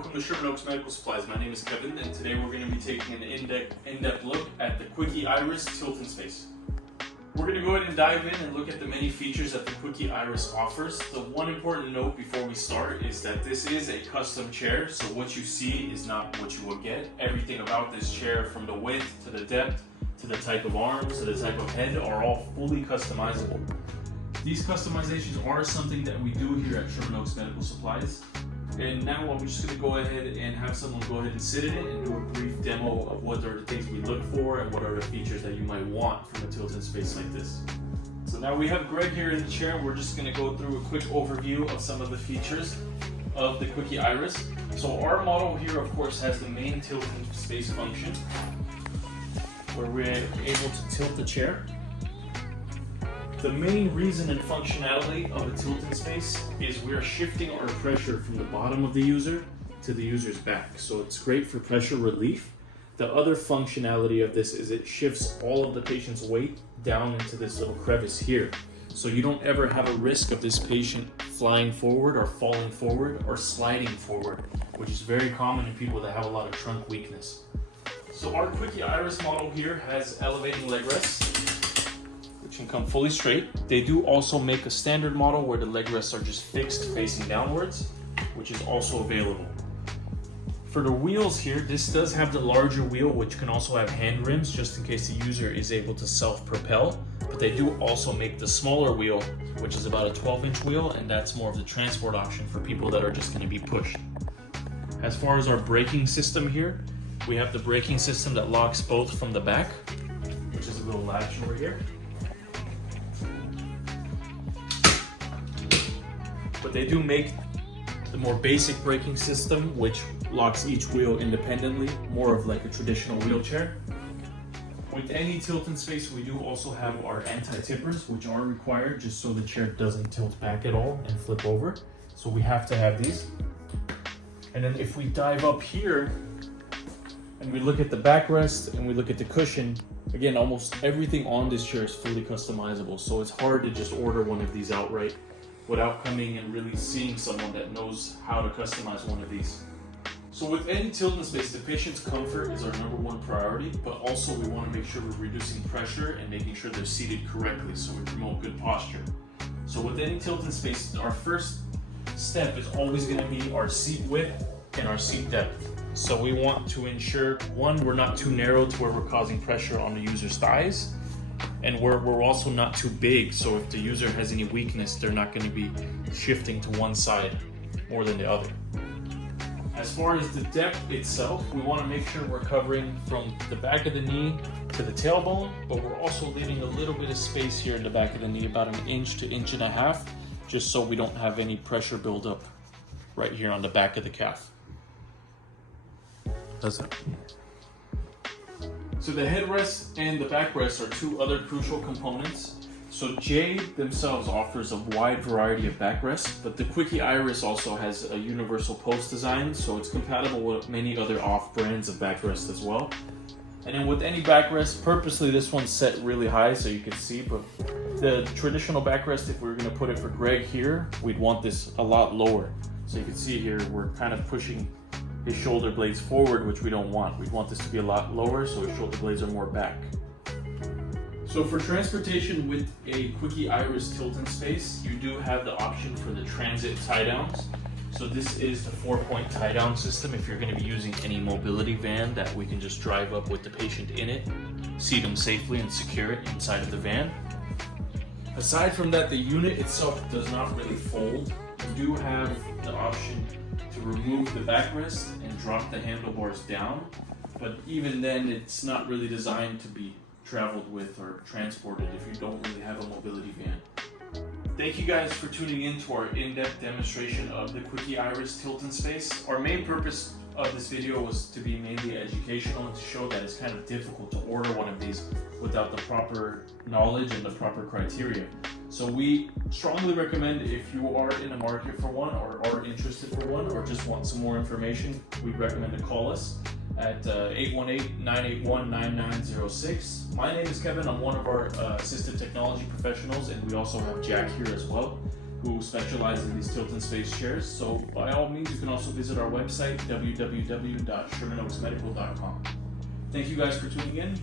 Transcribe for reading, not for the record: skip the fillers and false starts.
welcome to Sherman Medical Supplies. My name is Kevin, and today we're going to be taking an in-depth look at the Quickie Iris Tilt-in-Space. We're going to go ahead and dive in and look at the many features that the Quickie Iris offers. The one important note before we start is that this is a custom chair, so what you see is not what you will get. Everything about this chair, from the width to the depth to the type of arms to the type of head, are all fully customizable. These customizations are something that we do here at Sherman Medical Supplies. And now we're just going to go ahead and have someone go ahead and sit in it and do a brief demo of what are the things we look for and what are the features that you might want from a tilt-in-space like this. So now we have Greg here in the chair. We're just going to go through a quick overview of some of the features of the Quickie Iris. So our model here, of course, has the main tilt-in-space function where we're able to tilt the chair. The main reason and functionality of a tilt-in-space is we're shifting our pressure from the bottom of the user to the user's back. So it's great for pressure relief. The other functionality of this is it shifts all of the patient's weight down into this little crevice here. So you don't ever have a risk of this patient flying forward or falling forward or sliding forward, which is very common in people that have a lot of trunk weakness. So our Quickie Iris model here has elevating leg rests, which can come fully straight. They do also make a standard model where the leg rests are just fixed facing downwards, which is also available. For the wheels here, this does have the larger wheel, which can also have hand rims just in case the user is able to self-propel, but they do also make the smaller wheel, which is about a 12-inch wheel, and that's more of the transport option for people that are just going to be pushed. As far as our braking system here, we have the braking system that locks both from the back, which is a little latch over here. But they do make the more basic braking system, which locks each wheel independently, more of like a traditional wheelchair. With any tilt-in-space, we do also have our anti-tippers, which are required just so the chair doesn't tilt back at all and flip over. So we have to have these. And then if we dive up here and we look at the backrest and we look at the cushion, again, almost everything on this chair is fully customizable. So it's hard to just order one of these outright without coming and really seeing someone that knows how to customize one of these. So with any tilt-in-space, the patient's comfort is our #1 priority, but also we want to make sure we're reducing pressure and making sure they're seated correctly so we promote good posture. So with any tilt-in-space, our first step is always going to be our seat width and our seat depth. So we want to ensure, one, we're not too narrow to where we're causing pressure on the user's thighs, and we're also not too big, so if the user has any weakness, they're not going to be shifting to one side more than the other. As far as the depth itself, we want to make sure we're covering from the back of the knee to the tailbone, but we're also leaving a little bit of space here in the back of the knee, about 1 inch to 1.5 inches, just so we don't have any pressure buildup right here on the back of the calf. Does that? So the headrest and the backrest are two other crucial components. So Jade themselves offers a wide variety of backrests, but the Quickie Iris also has a universal post design, so it's compatible with many other off brands of backrests as well. And then with any backrest, purposely this one's set really high so you can see, but the traditional backrest, if we were going to put it for Greg here, we'd want this a lot lower. So you can see here, we're kind of pushing his shoulder blades forward, which we don't want. We want this to be a lot lower so his shoulder blades are more back. So for transportation with a Quickie Iris tilt-in-space, you do have the option for the transit tie-downs. So this is the 4-point tie-down system if you're going to be using any mobility van that we can just drive up with the patient in it, seat them safely and secure it inside of the van. Aside from that, the unit itself does not really fold. You do have the option to remove the backrest and drop the handlebars down, but even then it's not really designed to be traveled with or transported if you don't really have a mobility van. Thank you guys for tuning in to our in-depth demonstration of the Quickie Iris Tilt-in-Space. Our main purpose of this video was to be mainly educational and to show that it's kind of difficult to order one of these without the proper knowledge and the proper criteria. So we strongly recommend, if you are in the market for one or are interested for one or just want some more information, we'd recommend to call us at 818-981-9906. My name is Kevin. I'm one of our assistive technology professionals, and we also have Jack here as well. who specialize in these tilt-in-space chairs. So by all means, you can also visit our website, www.shermanoaksmedical.com. Thank you guys for tuning in.